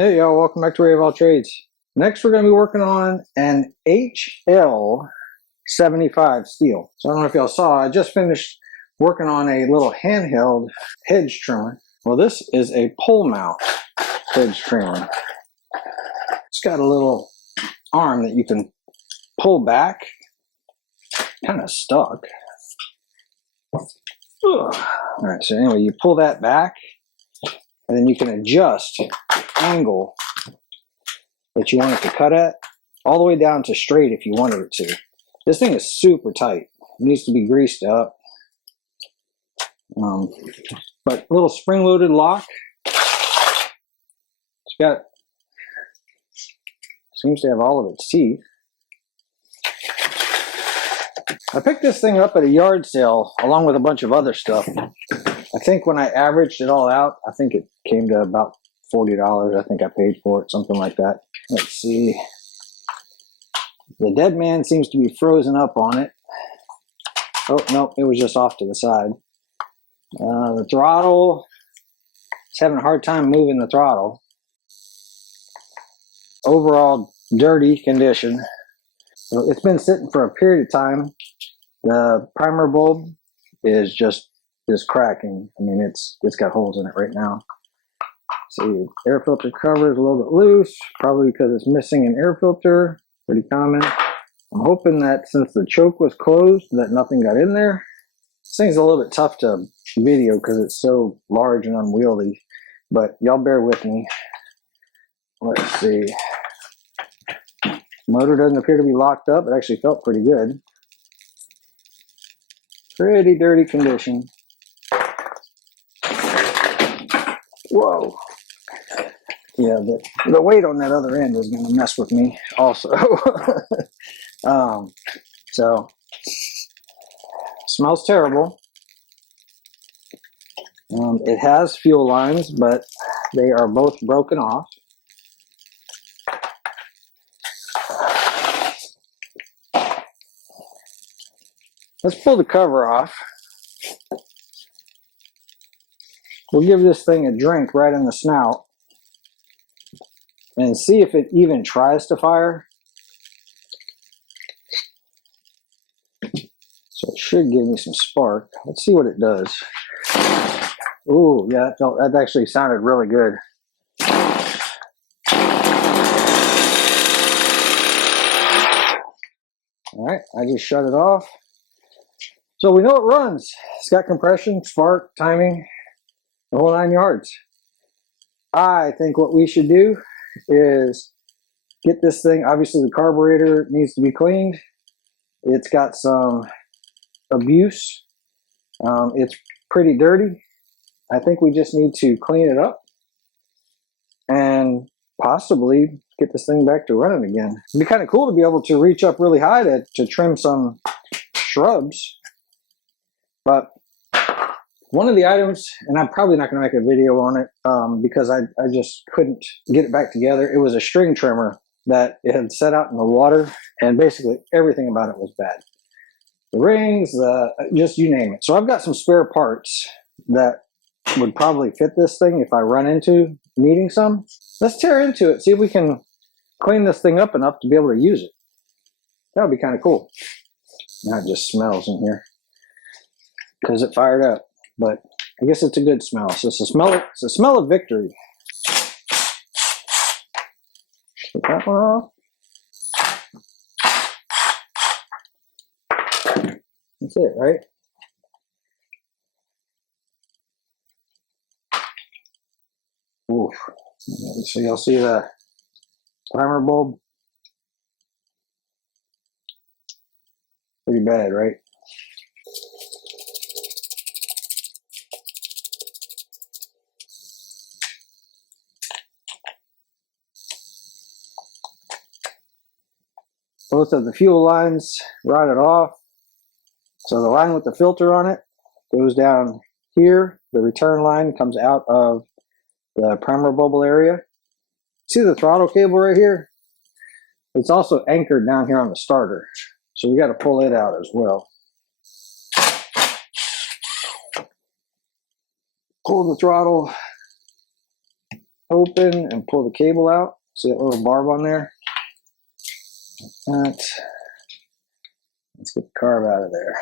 Hey y'all, welcome back to Ray of All Trades. Next we're going to be working on an HL75 Stihl. So I don't know if y'all saw, I just finished working on a little handheld hedge trimmer. Well, this is a pole mount hedge trimmer. It's got a little arm that you can pull back. Kind of stuck. Alright, so anyway, you pull that back and then you can adjust angle that you want it to cut at all the way down to straight if you wanted it to. This thing is super tight. It needs to be greased up. But little spring-loaded lock. It's got, seems to have all of its teeth. I picked this thing up at a yard sale along with a bunch of other stuff. I think when I averaged it all out, I think it came to about $40. I think I paid for it, something like that. Let's see. The dead man seems to be frozen up on it. Oh, no, it was just off to the side. The throttle, it's having a hard time moving the throttle. Overall, dirty condition. So it's been sitting for a period of time. The primer bulb is just cracking. I mean, it's got holes in it right now. See, air filter cover is a little bit loose, probably because it's missing an air filter. Pretty common. I'm hoping that since the choke was closed, that nothing got in there. This thing's a little bit tough to video because it's so large and unwieldy, but y'all bear with me. Let's see. Motor doesn't appear to be locked up. It actually felt pretty good. Pretty dirty condition. Whoa. Yeah, the weight on that other end is going to mess with me also. So, smells terrible. It has fuel lines, but they are both broken off. Let's pull the cover off. We'll give this thing a drink right in the snout and see if it even tries to fire. So it should give me some spark. Let's see what it does. Ooh, yeah, that actually sounded really good. All right, I just shut it off. So we know it runs. It's got compression, spark, timing, the whole 9 yards. I think what we should do is get this thing, obviously the carburetor needs to be cleaned. It's got some abuse. It's pretty dirty. I think we just need to clean it up and possibly get this thing back to running again. It'd be kind of cool to be able to reach up really high to trim some shrubs. But one of the items, and I'm probably not going to make a video on it because I just couldn't get it back together. It was a string trimmer that it had set out in the water, and basically everything about it was bad. The rings, just you name it. So I've got some spare parts that would probably fit this thing if I run into needing some. Let's tear into it, see if we can clean this thing up enough to be able to use it. That would be kind of cool. Now it just smells in here because it fired up. But I guess it's a good smell. So it's a smell of victory. Put that one off. That's it, right? Oof. So you'll see the primer bulb. Pretty bad, right? Both of the fuel lines rotted off. So the line with the filter on it goes down here. The return line comes out of the primer bubble area. See the throttle cable right here? It's also anchored down here on the starter. So we got to pull it out as well. Pull the throttle open and pull the cable out. See that little barb on there? Let's get the carb out of there.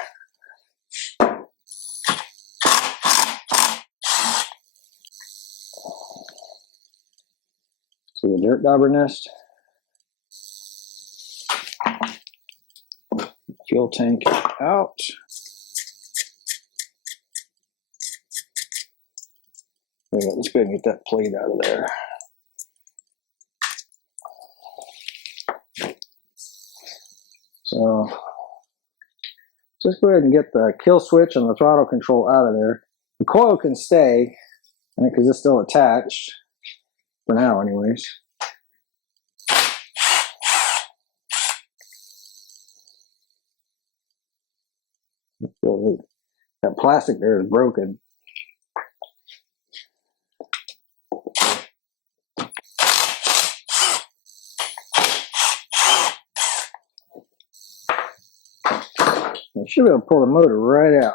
See the dirt dauber nest? Fuel tank out. Let's go ahead and get that plate out of there. So just go ahead and get the kill switch and the throttle control out of there. The coil can stay because it's still attached for now anyways. That plastic there is broken. I should be able to pull the motor right out.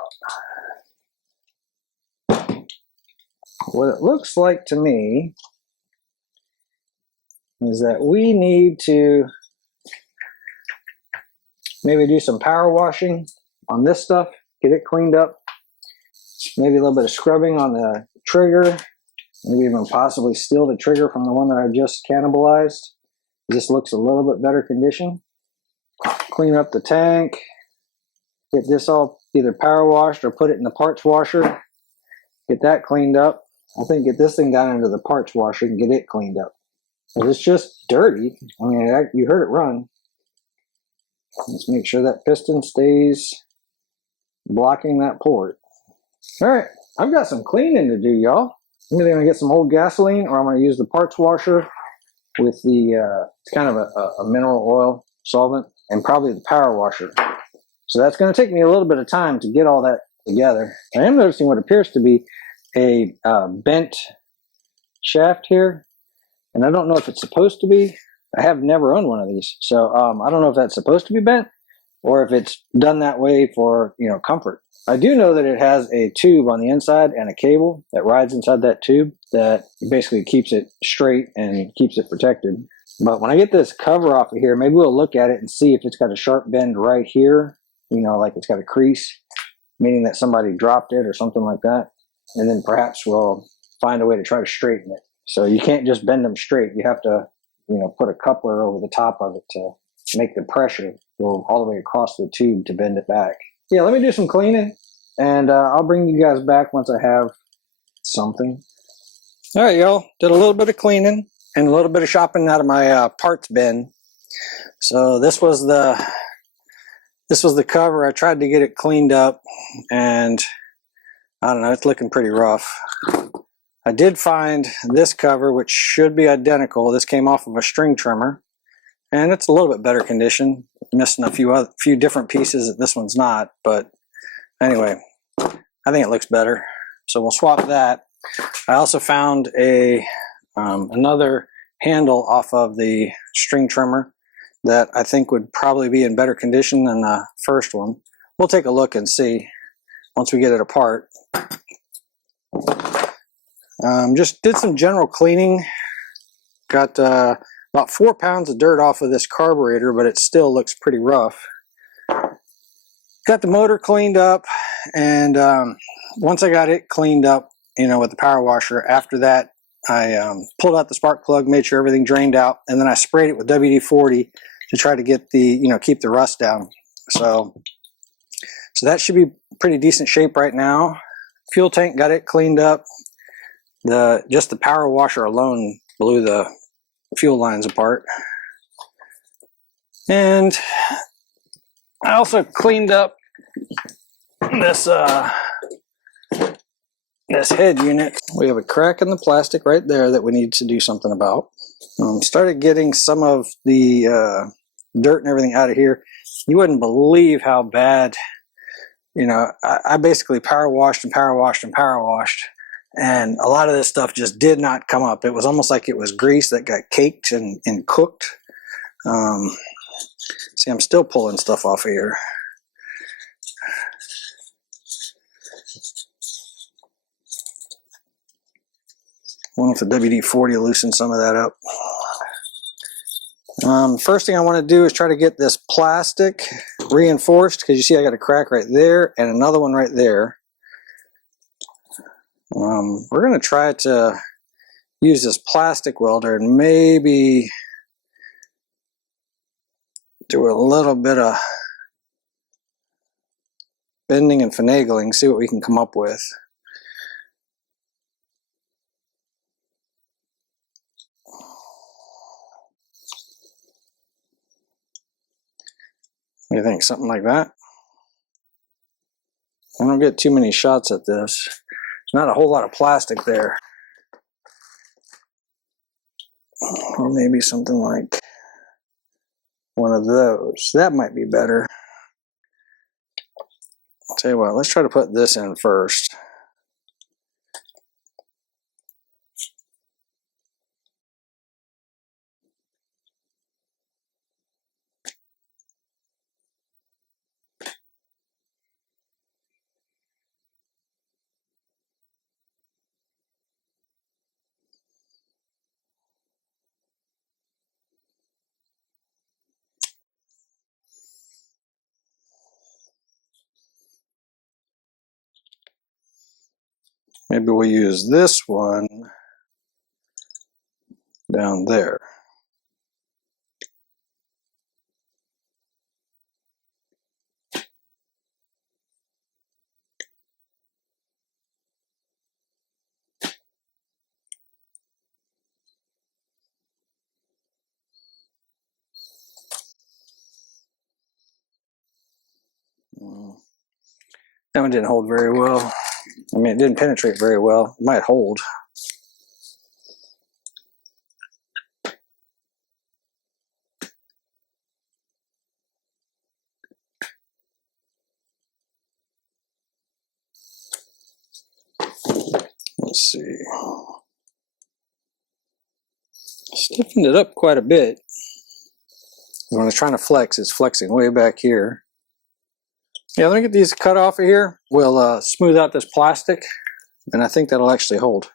What it looks like to me is that we need to maybe do some power washing on this stuff, get it cleaned up, maybe a little bit of scrubbing on the trigger, maybe even possibly steal the trigger from the one that I just cannibalized. This looks a little bit better condition. Clean up the tank, get this all either power washed or put it in the parts washer, get that cleaned up. I think get this thing down into the parts washer and get it cleaned up. It's just dirty. I mean, you heard it run. Let's make sure that piston stays blocking that port. All right, I've got some cleaning to do, y'all. I'm either gonna get some old gasoline or I'm gonna use the parts washer with the, it's kind of a mineral oil solvent, and probably the power washer. So that's gonna take me a little bit of time to get all that together. I am noticing what appears to be a bent shaft here, and I don't know if it's supposed to be. I have never owned one of these, so I don't know if that's supposed to be bent or if it's done that way for, you know, comfort. I do know that it has a tube on the inside and a cable that rides inside that tube that basically keeps it straight and keeps it protected. But when I get this cover off of here, maybe we'll look at it and see if it's got a sharp bend right here, you know, like it's got a crease, meaning that somebody dropped it or something like that. And then perhaps we'll find a way to try to straighten it. So you can't just bend them straight. You have to, you know, put a coupler over the top of it to make the pressure go all the way across the tube to bend it back. Yeah, let me do some cleaning, and I'll bring you guys back once I have something. All right, y'all, did a little bit of cleaning and a little bit of shopping out of my parts bin. So this was the cover. I tried to get it cleaned up, and I don't know, it's looking pretty rough. I did find this cover, which should be identical. This came off of a string trimmer, and it's a little bit better condition. Missing a few different pieces that this one's not, but anyway, I think it looks better. So we'll swap that. I also found another handle off of the string trimmer that I think would probably be in better condition than the first one. We'll take a look and see once we get it apart. Just did some general cleaning. Got about 4 pounds of dirt off of this carburetor, but it still looks pretty rough. Got the motor cleaned up, and once I got it cleaned up, you know, with the power washer, after that I pulled out the spark plug, made sure everything drained out, and then I sprayed it with WD-40 to try to get the, you know, keep the rust down. So that should be pretty decent shape right now. Fuel tank, got it cleaned up. Just the power washer alone blew the fuel lines apart. And I also cleaned up this head unit. We have a crack in the plastic right there that we need to do something about. Started getting some of the dirt and everything out of here. You wouldn't believe how bad, you know, I basically power washed and power washed and power washed, and a lot of this stuff just did not come up. It was almost like it was grease that got caked and cooked. See, I'm still pulling stuff off of here. One with the WD-40 to loosen some of that up. First thing I want to do is try to get this plastic reinforced, because you see I got a crack right there and another one right there. We're going to try to use this plastic welder and maybe do a little bit of bending and finagling, see what we can come up with. What do you think? Something like that? I don't get too many shots at this. There's not a whole lot of plastic there. Or maybe something like one of those. That might be better. I'll tell you what, let's try to put this in first. Maybe we'll use this one down there. That one didn't hold very well. I mean, it didn't penetrate very well. It might hold. Let's see. Stiffened it up quite a bit. When it's trying to flex, it's flexing way back here. Yeah, let me get these cut off of here. We'll smooth out this plastic, and I think that'll actually hold.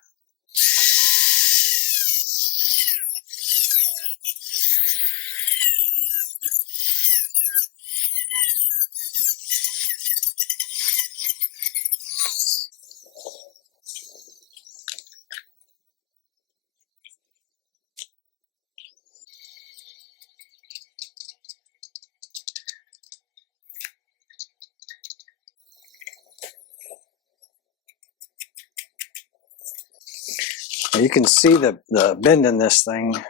You can see the bend in this thing. I'll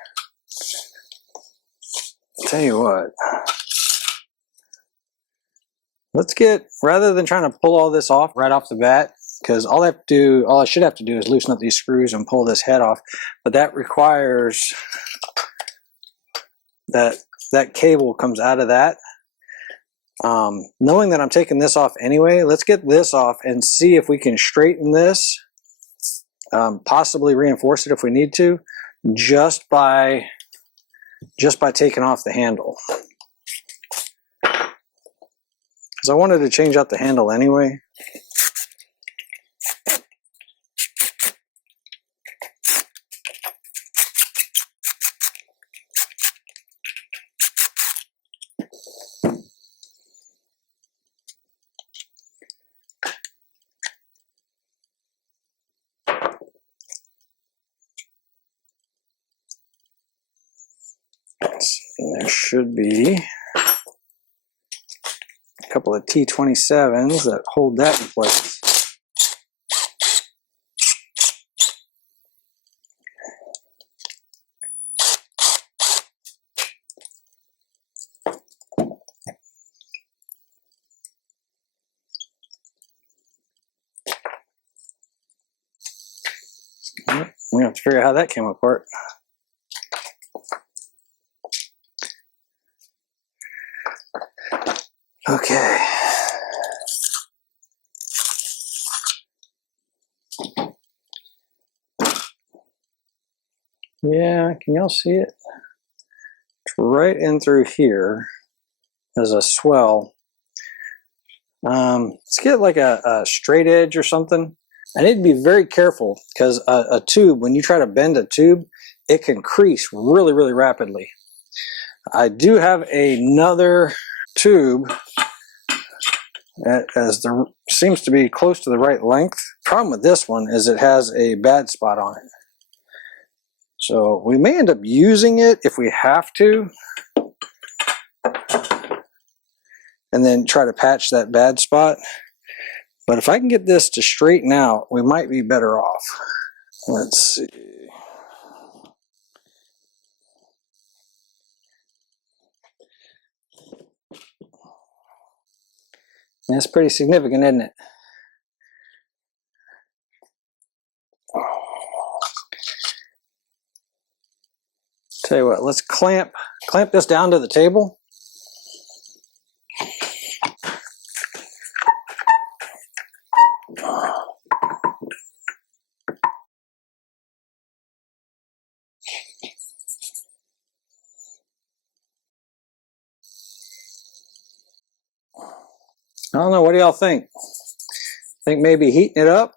tell you what. Let's get, rather than trying to pull all this off right off the bat, because all I should have to do is loosen up these screws and pull this head off, but that requires that cable comes out of that. Knowing that I'm taking this off anyway, let's get this off and see if we can straighten this. Possibly reinforce it if we need to, just by taking off the handle. Because I wanted to change out the handle anyway. And there should be a couple of T27s that hold that in place. We have to figure out how that came apart. Okay. Yeah, can y'all see it? It's right in through here. There's a swell. Let's get like a straight edge or something. I need to be very careful because a tube, when you try to bend a tube, it can crease really, really rapidly. I do have another tube that seems to be close to the right length. Problem with this one is it has a bad spot on it. So we may end up using it if we have to, and then try to patch that bad spot. But if I can get this to straighten out, we might be better off. Let's see. That's pretty significant, isn't it? Tell you what, let's clamp this down to the table. I don't know, what do y'all think? Think maybe heating it up?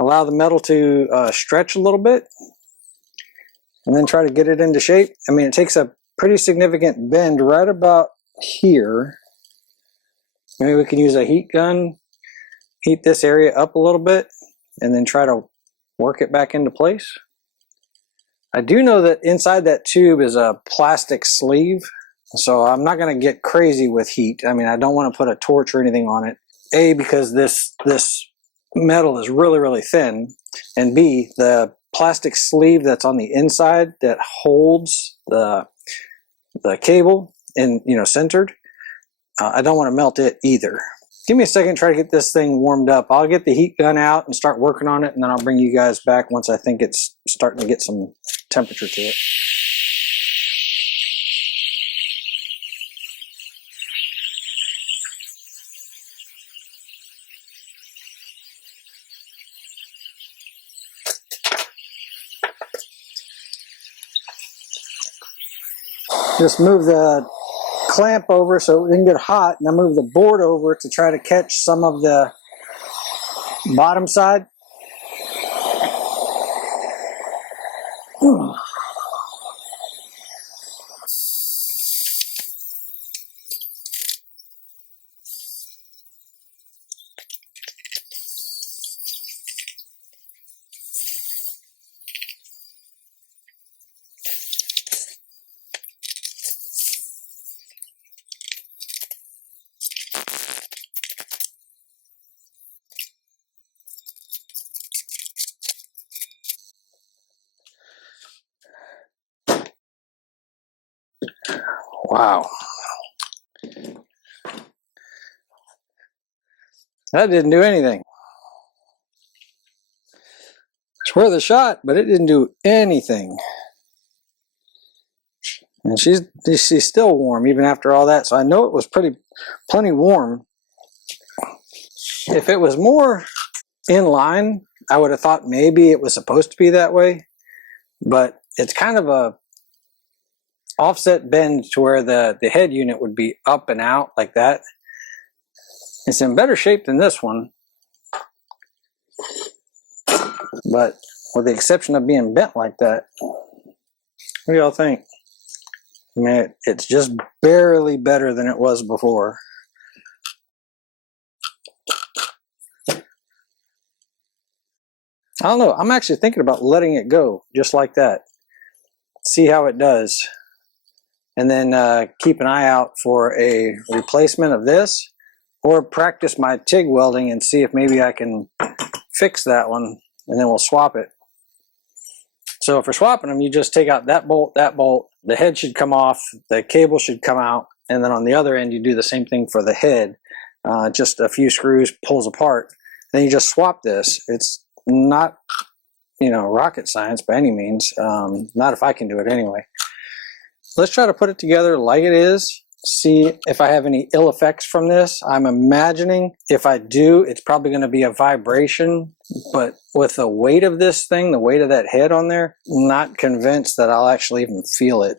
Allow the metal to stretch a little bit, and then try to get it into shape. I mean, it takes a pretty significant bend right about here. Maybe we can use a heat gun, heat this area up a little bit, and then try to work it back into place. I do know that inside that tube is a plastic sleeve, so I'm not going to get crazy with heat. I mean, I don't want to put a torch or anything on it. A, because this metal is really, really thin, and B, the plastic sleeve that's on the inside that holds the cable in, centered, I don't want to melt it either. Give me a second, try to get this thing warmed up. I'll get the heat gun out and start working on it, and then I'll bring you guys back once I think it's starting to get some temperature to it. Just move the clamp over so it didn't get hot, and I move the board over to try to catch some of the bottom side. Wow. That didn't do anything. It's worth a shot, but it didn't do anything. And she's still warm even after all that, so I know it was plenty warm. If it was more in line, I would have thought maybe it was supposed to be that way, but it's kind of a offset bend to where the head unit would be up and out like that. It's in better shape than this one, but with the exception of being bent like that. What do y'all think? I mean, it's just barely better than it was before. I don't know, I'm actually thinking about letting it go just like that. See how it does. And then keep an eye out for a replacement of this, or practice my TIG welding and see if maybe I can fix that one, and then we'll swap it. So if we're swapping them, you just take out that bolt, the head should come off, the cable should come out, and then on the other end you do the same thing for the head. Just a few screws, pulls apart. Then you just swap this. It's not, rocket science by any means. Not if I can do it anyway. Let's try to put it together like it is. See if I have any ill effects from this. I'm imagining if I do, it's probably going to be a vibration, but with the weight of this thing, the weight of that head on there, not convinced that I'll actually even feel it.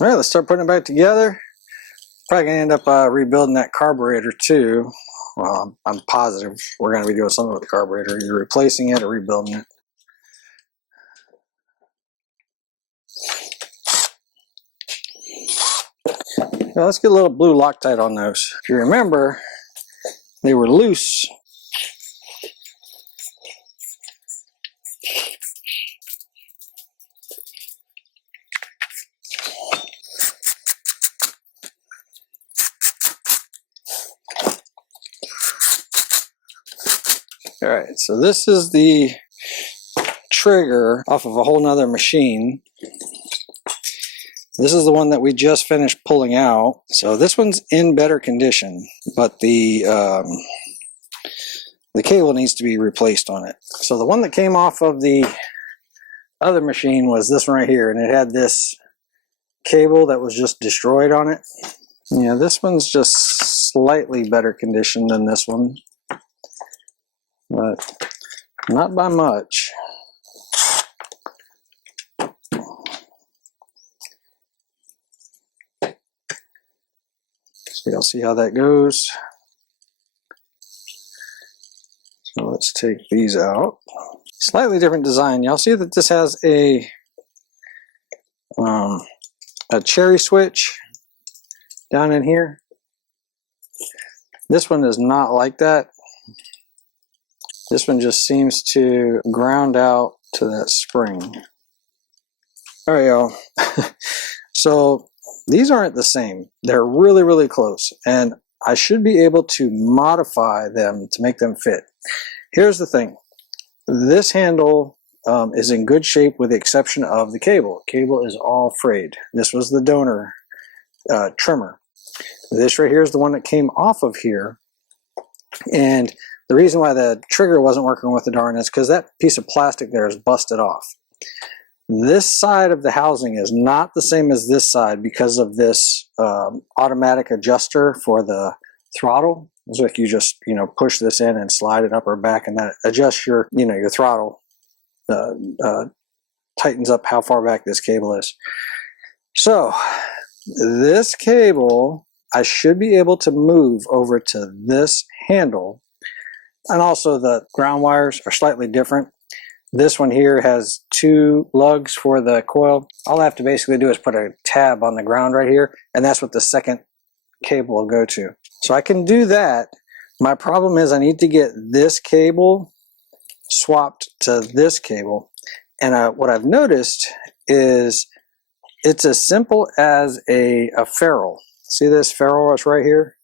All right, let's start putting it back together. Probably gonna end up rebuilding that carburetor too. Well, I'm positive we're gonna be doing something with the carburetor, either replacing it or rebuilding it. Now let's get a little blue Loctite on those. If you remember, they were loose. All right, so this is the trigger off of a whole nother machine. This is the one that we just finished pulling out. So this one's in better condition, but the cable needs to be replaced on it. So the one that came off of the other machine was this one right here, and it had this cable that was just destroyed on it. Yeah, this one's just slightly better condition than this one, but not by much. So you'll see how that goes. So let's take these out. Slightly different design. Y'all see that this has a cherry switch down in here. This one is not like that. This one just seems to ground out to that spring. All right, y'all. So these aren't the same. They're really, really close, and I should be able to modify them to make them fit. Here's the thing. This handle is in good shape with the exception of the cable. Cable is all frayed. This was the donor trimmer. This right here is the one that came off of here, and the reason why the trigger wasn't working with the darn is because that piece of plastic there is busted off. This side of the housing is not the same as this side because of this automatic adjuster for the throttle. It's like you just, push this in and slide it up or back, and that adjusts your, your throttle, tightens up how far back this cable is. So this cable, I should be able to move over to this handle, and also the ground wires are slightly different. This one here has 2 lugs for the coil. All I have to basically do is put a tab on the ground right here, and that's what the second cable will go to. So I can do that. My problem is I need to get this cable swapped to this cable. And what I've noticed is it's as simple as a ferrule. See this ferrule that's right here?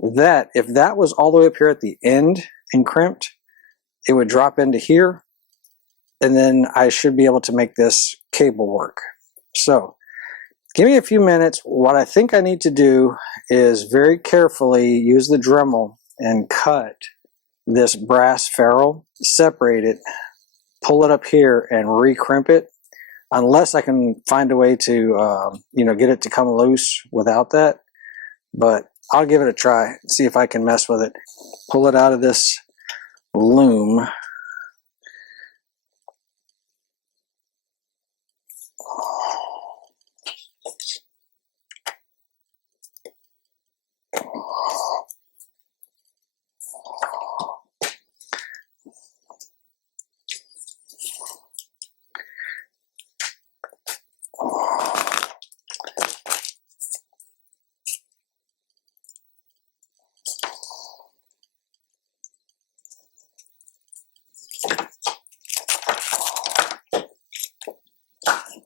That, if that was all the way up here at the end and crimped, it would drop into here, and then I should be able to make this cable work. So give me a few minutes. What I think I need to do is very carefully use the Dremel and cut this brass ferrule, separate it, pull it up here, and re-crimp it, unless I can find a way to get it to come loose without that. But I'll give it a try, see if I can mess with it. Pull it out of this loom.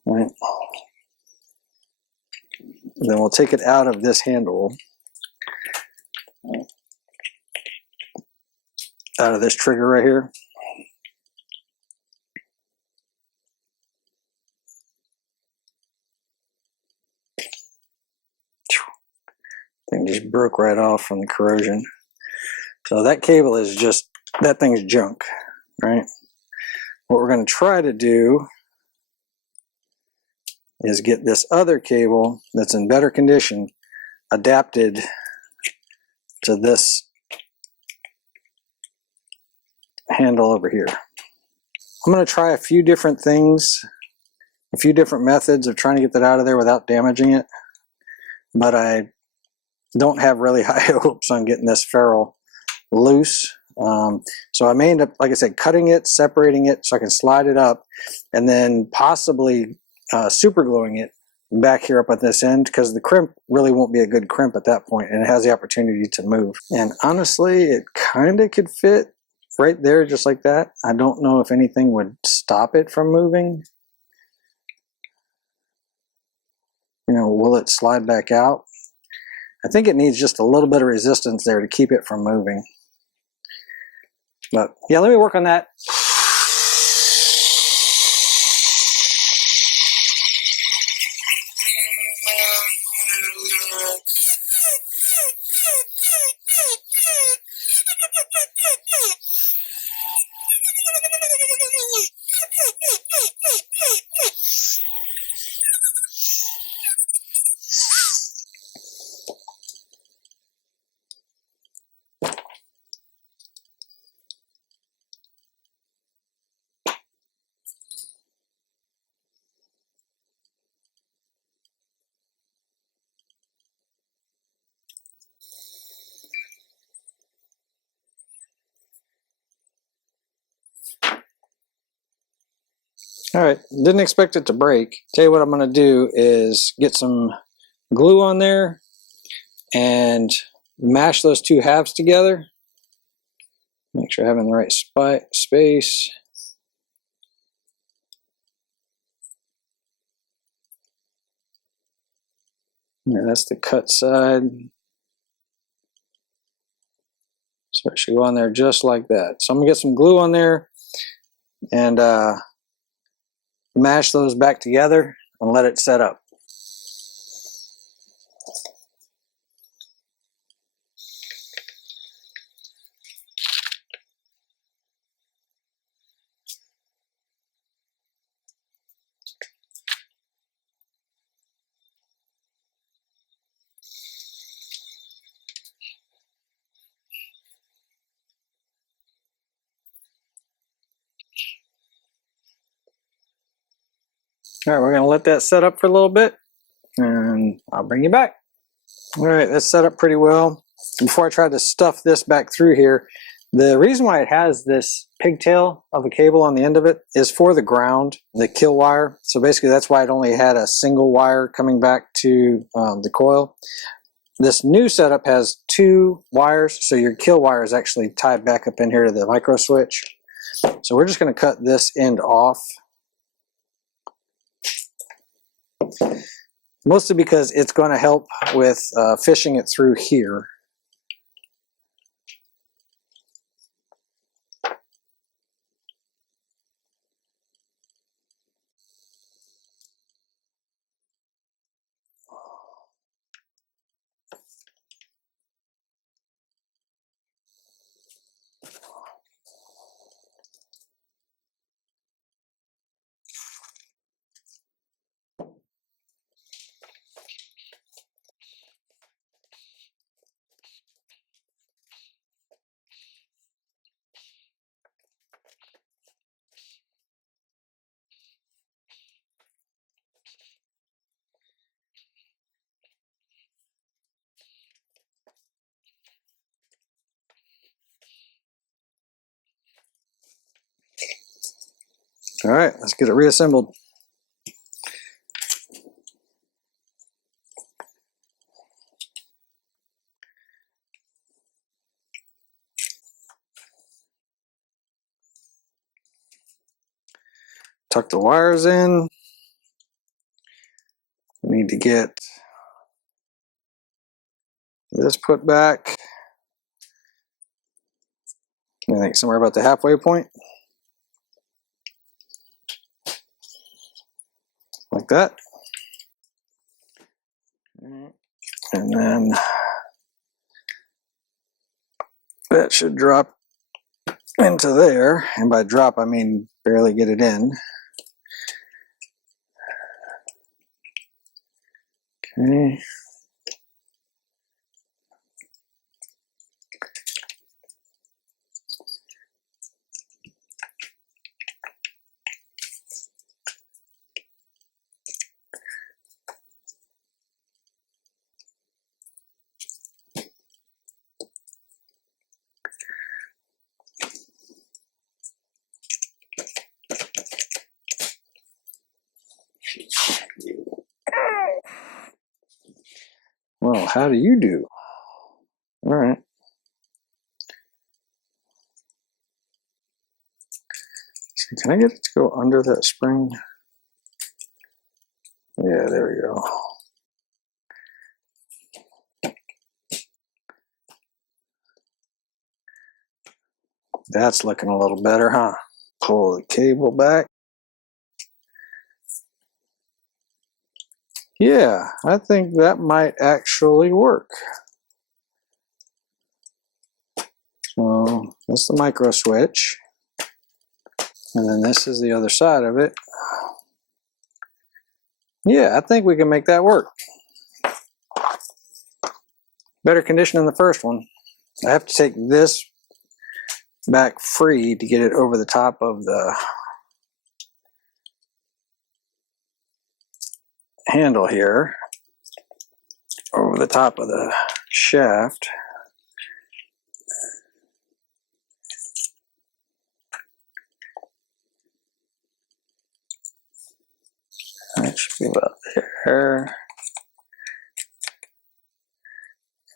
Right. Then we'll take it out of this handle, out of this trigger right here. Thing just broke right off from the corrosion. So that cable is just, that thing's junk, right? What we're going to try to do is get this other cable that's in better condition adapted to this handle over here. I'm going to try a few different things, a few different methods of trying to get that out of there without damaging it. but I don't have really high hopes on getting this ferrule loose. So I may end up, like I said, cutting it, separating it so I can slide it up, and then possibly super gluing it back here up at this end, because the crimp really won't be a good crimp at that point, and it has the opportunity to move. And honestly, it kind of could fit right there just like that. I don't know if anything would stop it from moving. You know, will it slide back out? I think it needs just a little bit of resistance there to keep it from moving. But yeah, let me work on that. All right, didn't expect it to break. Tell you what I'm going to do is get some glue on there and mash those two halves together. Make sure I have in the right space. Yeah, that's the cut side. So it should go on there just like that. So I'm going to get some glue on there and mash those back together and let it set up. All right, we're going to let that set up for a little bit and I'll bring you back. All right, that's set up pretty well. Before I try to stuff this back through here, the reason why it has this pigtail of a cable on the end of it is for the ground, the kill wire. So basically that's why it only had a single wire coming back to the coil. This new setup has two wires, so your kill wire is actually tied back up in here to the micro switch. So we're just going to cut this end off. Mostly because it's going to help with fishing it through here. All right, let's get it reassembled. Tuck the wires in. We need to get this put back. I think somewhere about the halfway point. Like that. And then that should drop into there. And by drop, I mean barely get it in. Okay. how do you do? All right. So can I get it to go under that spring? Yeah, there we go. That's looking a little better, huh? Pull the cable back. Yeah, I think that might actually work. So that's the micro switch. And then this is the other side of it. Yeah, I think we can make that work. Better condition than the first one. I have to take this back free to get it over the top of the handle here, over the top of the shaft. That should be about there.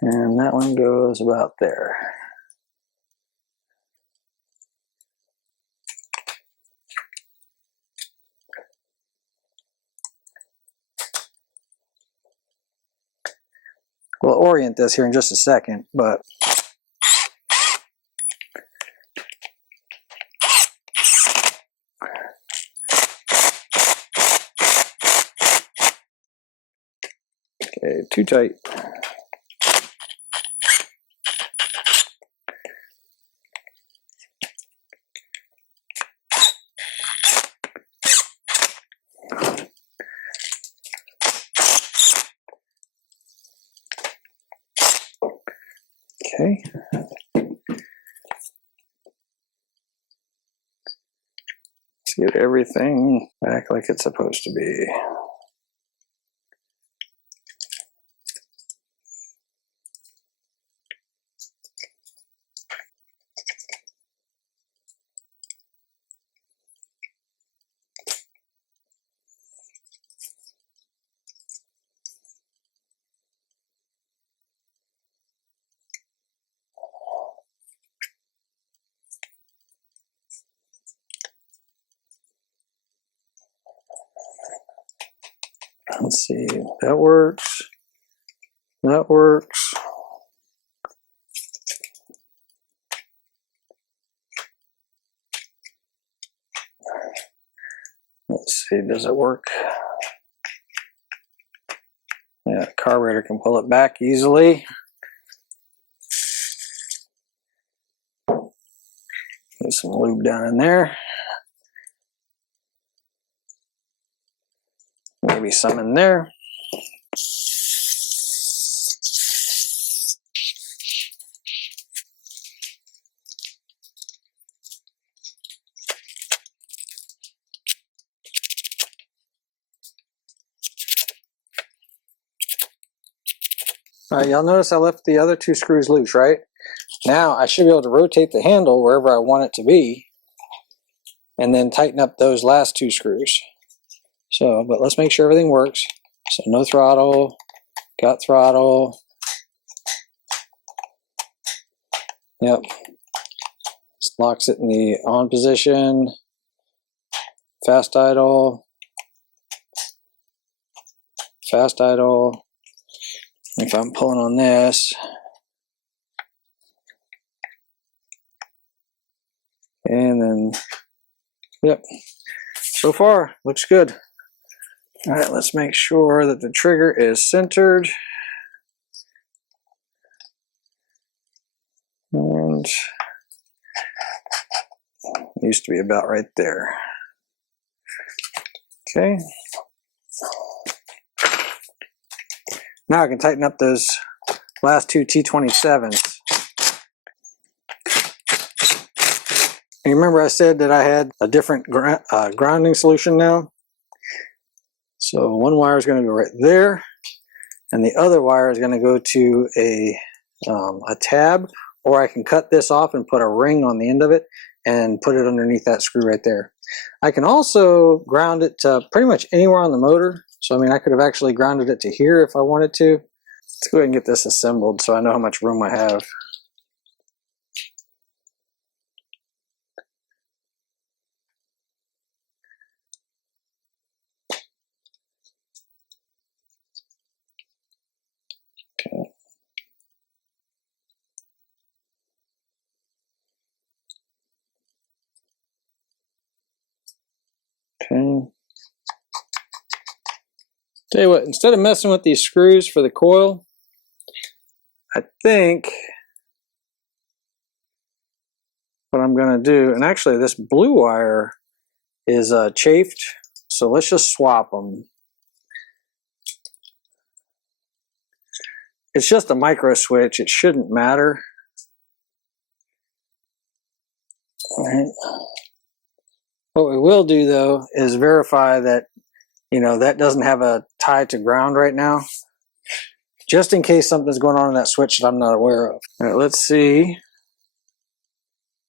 And that one goes about there. We'll orient this here in just a second, but okay, too tight. Okay. Let's get everything back like it's supposed to be. Let's see, that works. That works. Let's see, does it work? Yeah, carburetor can pull it back easily. Get some lube down in there. Maybe some in there. All right, y'all notice I left the other two screws loose, right? Now I should be able to rotate the handle wherever I want it to be and then tighten up those last two screws. So, but let's make sure everything works. So no throttle, got throttle. Yep. This locks it in the on position. Fast idle. Fast idle. If I'm pulling on this, and then, yep, so far looks good. All right, let's make sure that the trigger is centered. And it used to be about right there. Okay. Now I can tighten up those last two T27s. And remember I said that I had a different grounding solution now? So one wire is going to go right there, and the other wire is going to go to a tab, or I can cut this off and put a ring on the end of it and put it underneath that screw right there. I can also ground it to pretty much anywhere on the motor. So I mean, I could have actually grounded it to here if I wanted to, Let's go ahead and get this assembled so I know how much room I have. Okay. Okay. Tell you what, instead of messing with these screws for the coil, I think what I'm going to do, and actually this blue wire is chafed, so let's just swap them. It's just a micro switch, it shouldn't matter. All right. What we will do though is verify that, you know, that doesn't have a tie to ground right now, just in case something's going on in that switch that I'm not aware of. All right, let's see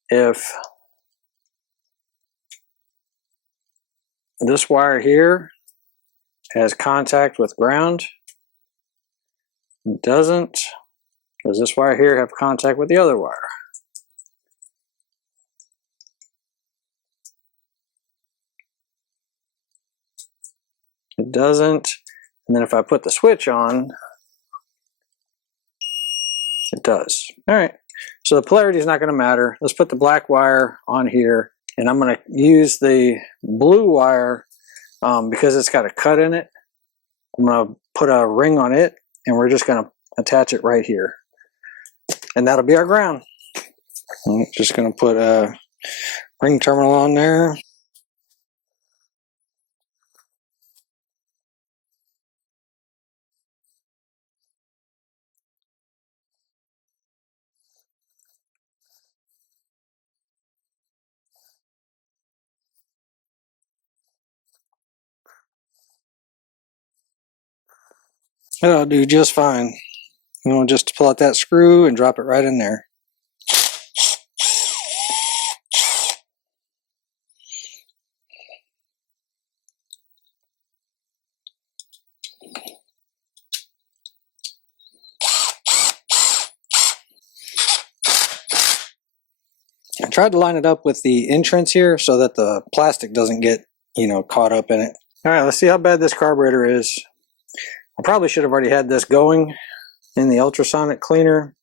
if this wire here has contact with ground. It doesn't. Does this wire here have contact with the other wire? It doesn't. And then if I put the switch on, it does. All right, so the polarity is not going to matter. Let's put the black wire on here, and I'm going to use the blue wire because it's got a cut in it. I'm going to put a ring on it, and we're just going to attach it right here. And that'll be our ground. I'm just going to put a ring terminal on there. That'll do just fine. You know, just pull out that screw and drop it right in there. I tried to line it up with the entrance here so that the plastic doesn't get, you know, caught up in it. All right, let's see how bad this carburetor is. I probably should have already had this going in the ultrasonic cleaner.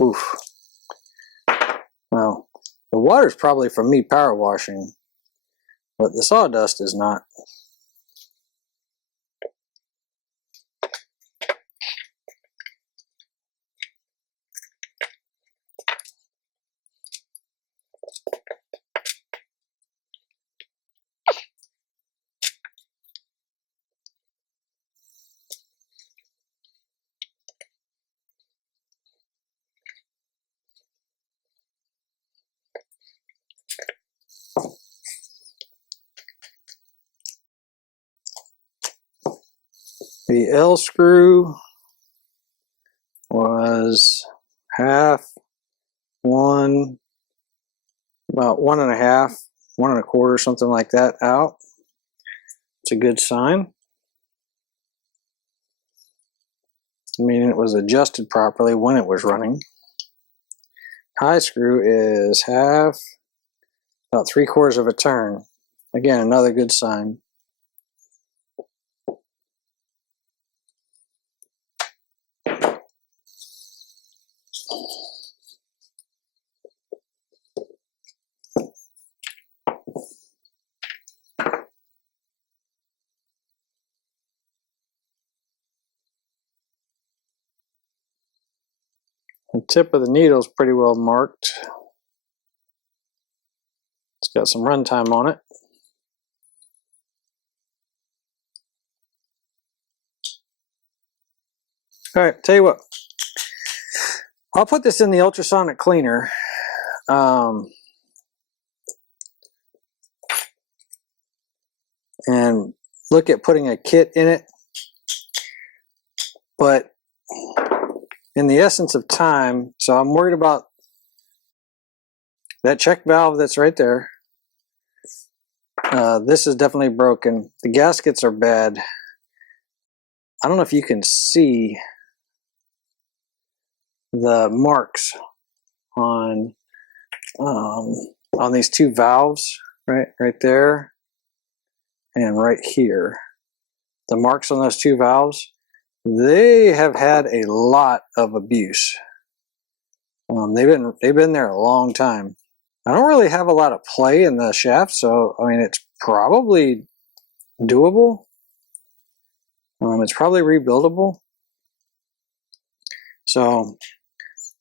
Oof. Well, the water's probably from me power washing, but the sawdust is not. The L screw was half, one, about 1.5, 1.25, something like that out. It's a good sign. Meaning it was adjusted properly when it was running. High screw is half, about 3/4 of a turn. Again, another good sign. The tip of the needle is pretty well marked. It's got some run time on it. All right, tell you what. I'll put this in the ultrasonic cleaner. And look at putting a kit in it. But in the essence of time, so I'm worried about that check valve that's right there. This is definitely broken. The gaskets are bad. I don't know if you can see the marks on these two valves, right there and right here. The marks on those two valves, they have had a lot of abuse. They've been there a long time. I don't really have a lot of play in the shaft, so I mean it's probably doable. It's probably rebuildable. So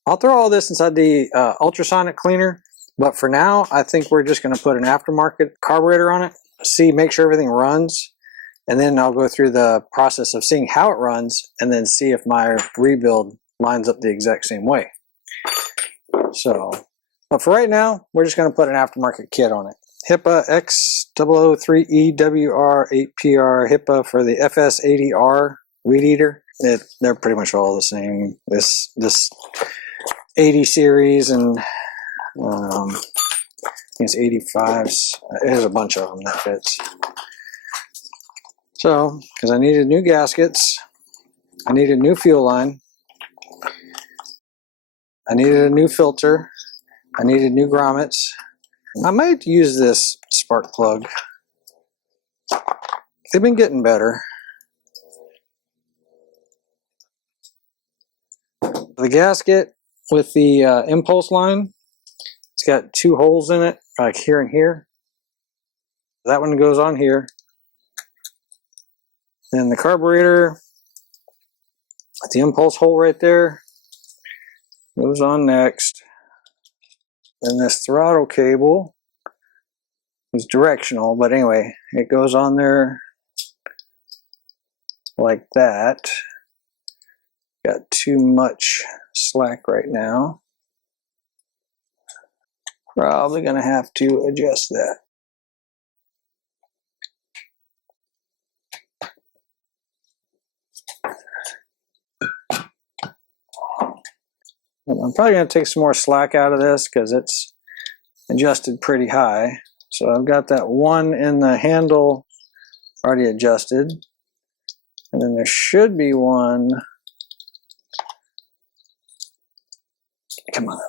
I'll throw all this inside the ultrasonic cleaner, but for now I think we're just going to put an aftermarket carburetor on it, make sure everything runs, and then I'll go through the process of seeing how it runs and then see if my rebuild lines up the exact same way. So, but for right now, we're just going to put an aftermarket kit on it. HIPAA X003EWR8PR HIPAA for the FS80R weed eater. They're pretty much all the same. This 80 series and I think it's 85s. There's a bunch of them that fits. So, because I needed new gaskets, I needed new fuel line, I needed a new filter, I needed new grommets. I might use this spark plug. They've been getting better. The gasket with the impulse line, it's got two holes in it, like here and here. That one goes on here. Then the carburetor, the impulse hole right there, goes on next. Then this throttle cable is directional, but anyway, it goes on there like that. Got too much slack right now. Probably gonna have to adjust that. I'm probably going to take some more slack out of this because it's adjusted pretty high. So I've got that one in the handle already adjusted. And then there should be one. Come on.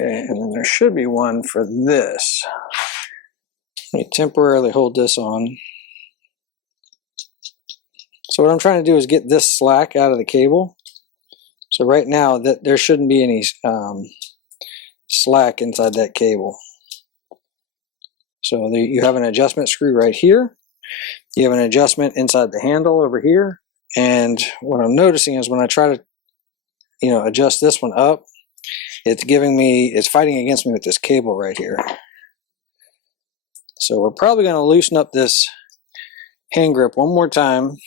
Okay, and then there should be one for this. Let me temporarily hold this on. So what I'm trying to do is get this slack out of the cable. So right now that there shouldn't be any slack inside that cable. So you have an adjustment screw right here. You have an adjustment inside the handle over here. And what I'm noticing is when I try to, adjust this one up, it's fighting against me with this cable right here. So we're probably going to loosen up this hand grip one more time.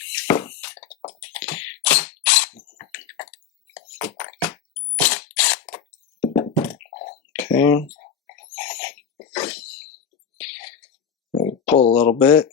Okay. Let me pull a little bit.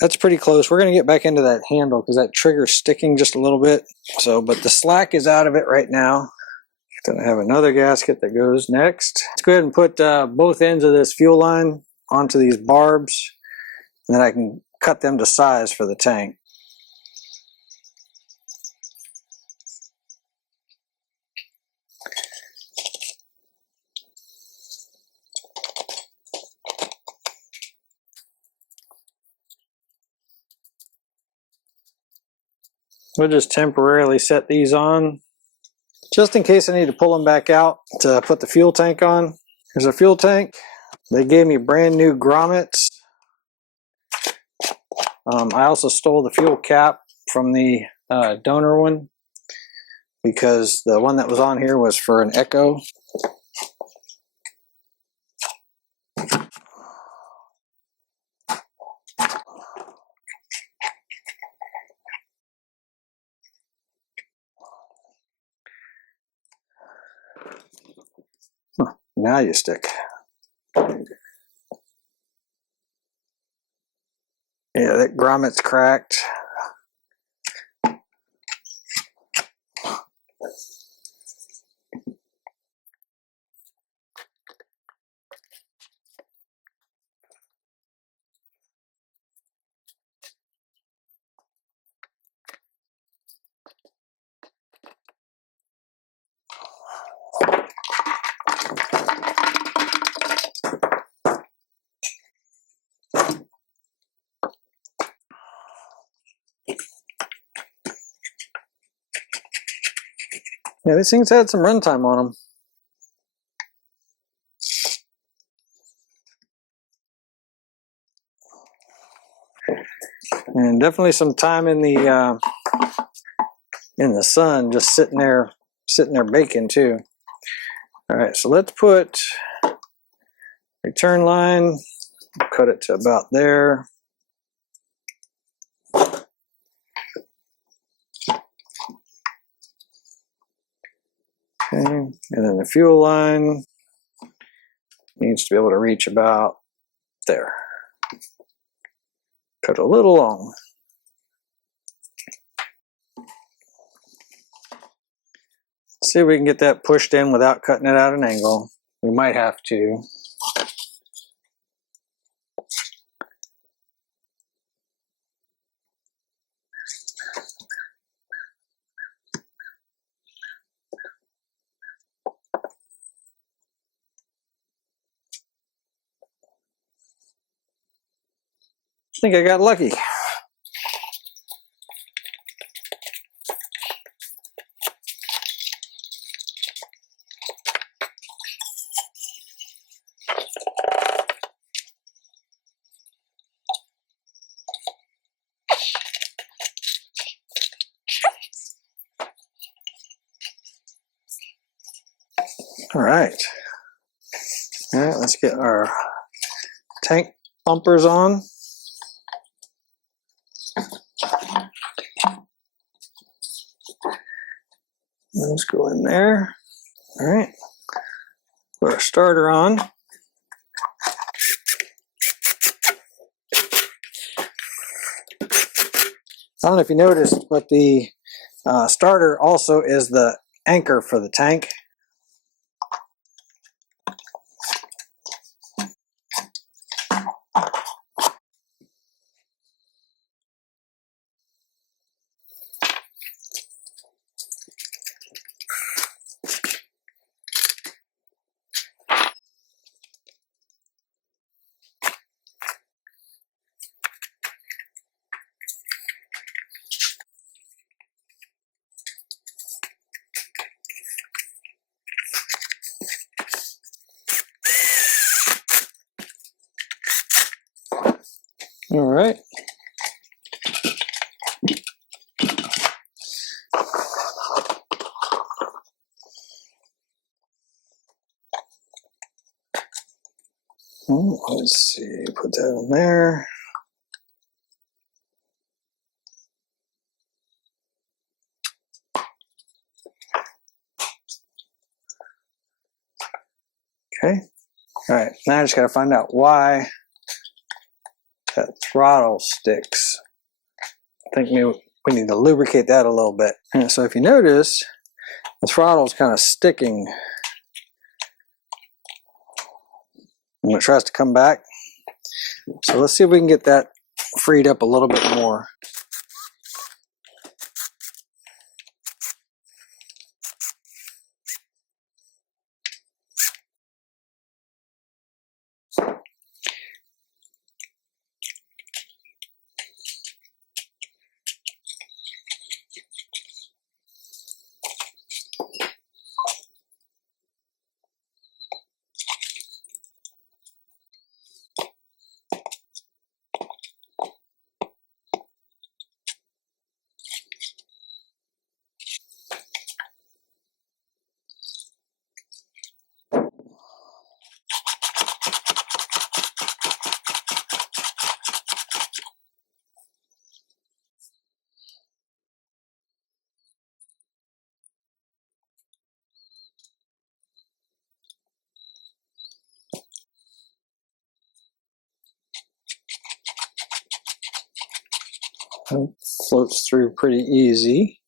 That's pretty close. We're going to get back into that handle because that trigger's sticking just a little bit. So, but the slack is out of it right now. Then I have another gasket that goes next. Let's go ahead and put both ends of this fuel line onto these barbs, and then I can cut them to size for the tank. We'll just temporarily set these on, just in case I need to pull them back out to put the fuel tank on. Here's a fuel tank. They gave me brand new grommets. I also stole the fuel cap from the donor one because the one that was on here was for an 𝐬𝐾𝐭. Now you stick. Yeah, that grommet's cracked. Yeah, these things had some runtime on them. And definitely some time in the sun, just sitting there baking too. All right, so let's put return line, cut it to about there. Okay, and then the fuel line needs to be able to reach about there. Cut a little long. See if we can get that pushed in without cutting it at an angle. We might have to. I think I got lucky. All right. All right, let's get our tank bumpers on. Let's go in there. All right. Put our starter on. I don't know if you noticed, but the starter also is the anchor for the tank. All right. Let's see, put that in there. Okay. All right. Now I just got to find out why that throttle sticks. I think maybe we need to lubricate that a little bit. And so if you notice, the throttle's kind of sticking when it tries to come back. So let's see if we can get that freed up a little bit more. It floats through pretty easy.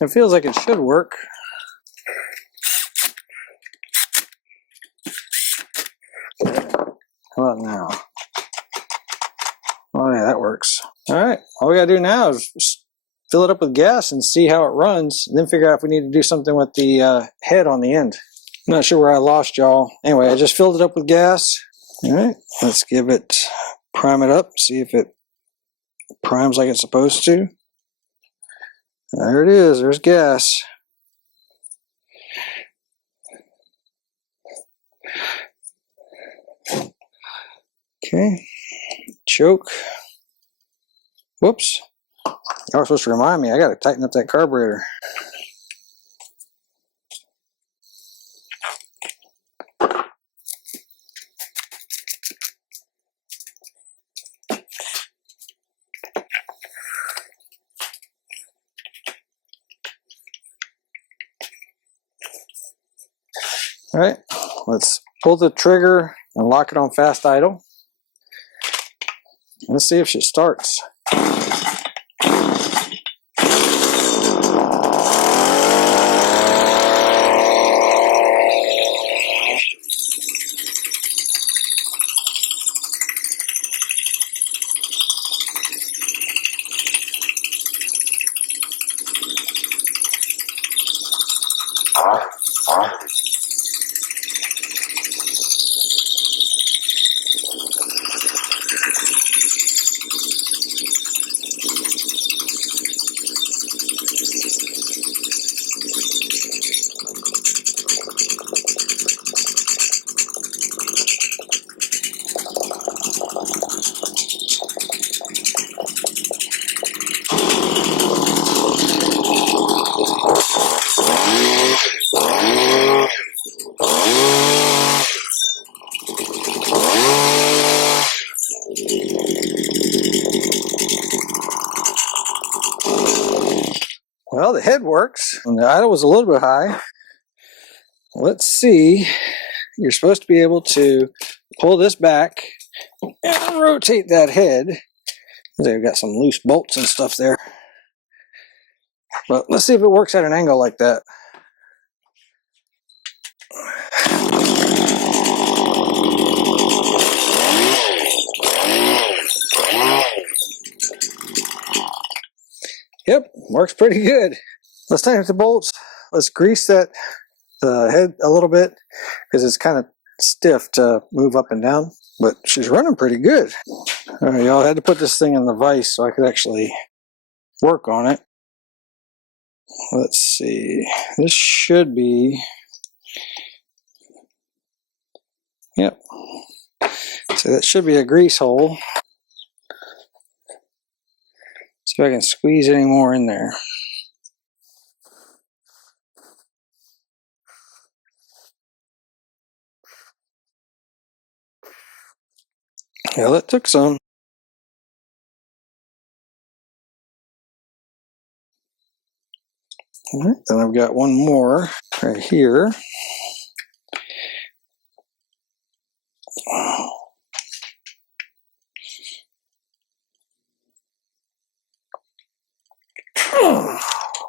It feels like it should work. How about now? Oh yeah, that works. All right, all we gotta do now is just fill it up with gas and see how it runs, and then figure out if we need to do something with the head on the end. I'm not sure where I lost y'all. Anyway, I just filled it up with gas. All right, let's prime it up, see if it primes like it's supposed to. There it is, there's gas. Okay, choke. Whoops. Y'all were supposed to remind me, I gotta tighten up that carburetor. All right, let's pull the trigger and lock it on fast idle. Let's see if she starts. Well, the head works, and the idle was a little bit high. Let's see. You're supposed to be able to pull this back and rotate that head. They've got some loose bolts and stuff there. But let's see if it works at an angle like that. Yep, works pretty good. Let's tighten up the bolts. Let's grease that head a little bit because it's kind of stiff to move up and down, but she's running pretty good. All right, y'all, I had to put this thing in the vise so I could actually work on it. Let's see. This should be, yep. So that should be a grease hole. See if I can squeeze any more in there. Yeah, that took some. All right, then I've got one more right here.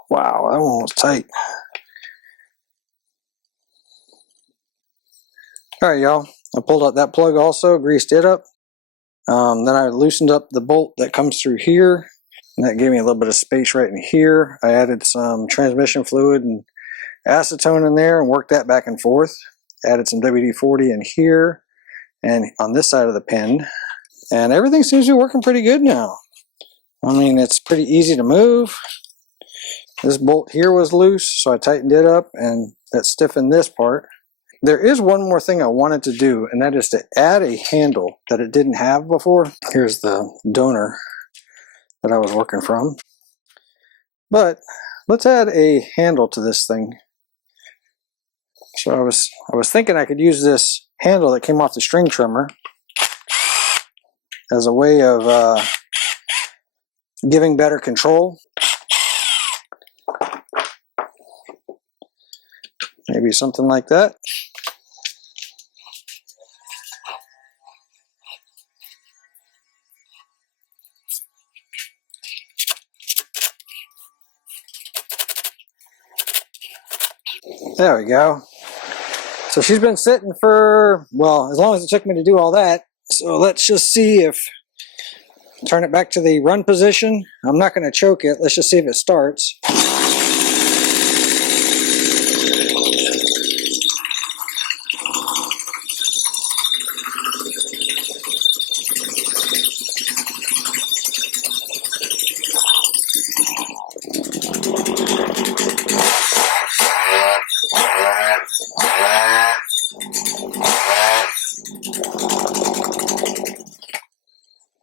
Wow, that one was tight. All right, y'all. I pulled out that plug also, greased it up. Then I loosened up the bolt that comes through here, and that gave me a little bit of space right in here. I added some transmission fluid and acetone in there and worked that back and forth. Added some WD-40 in here and on this side of the pin. And everything seems to be working pretty good now. I mean, it's pretty easy to move. This bolt here was loose, so I tightened it up, and that stiffened this part. There is one more thing I wanted to do, and that is to add a handle that it didn't have before. Here's the donor that I was working from. But let's add a handle to this thing. So I was thinking I could use this handle that came off the string trimmer as a way of giving better control. Maybe something like that. There we go. So she's been sitting for, well, as long as it took me to do all that. So let's just see if, turn it back to the run position. I'm not going to choke it. Let's just see if it starts.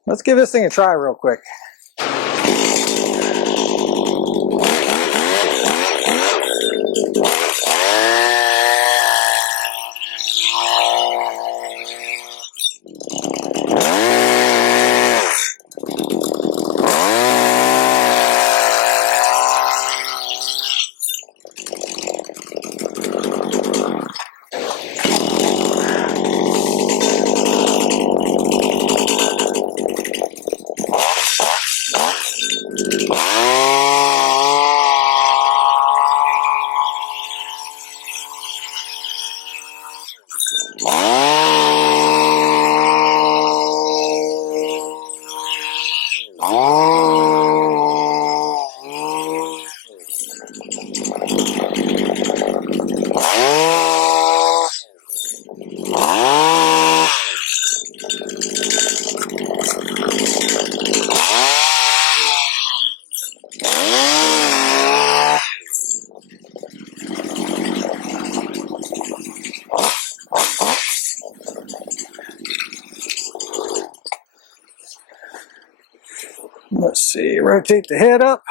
Let's give this thing a try real quick. Let's see, rotate the head up.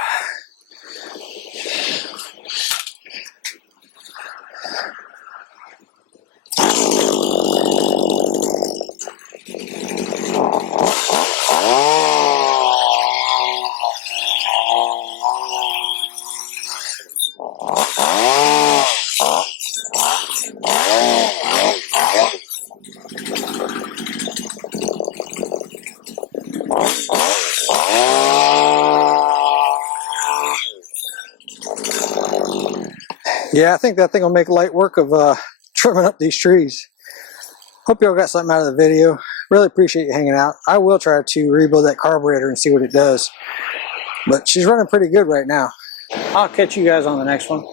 Yeah, I think that thing will make light work of trimming up these trees. Hope y'all got something out of the video. Really appreciate you hanging out. I will try to rebuild that carburetor and see what it does. But she's running pretty good right now. I'll catch you guys on the next one.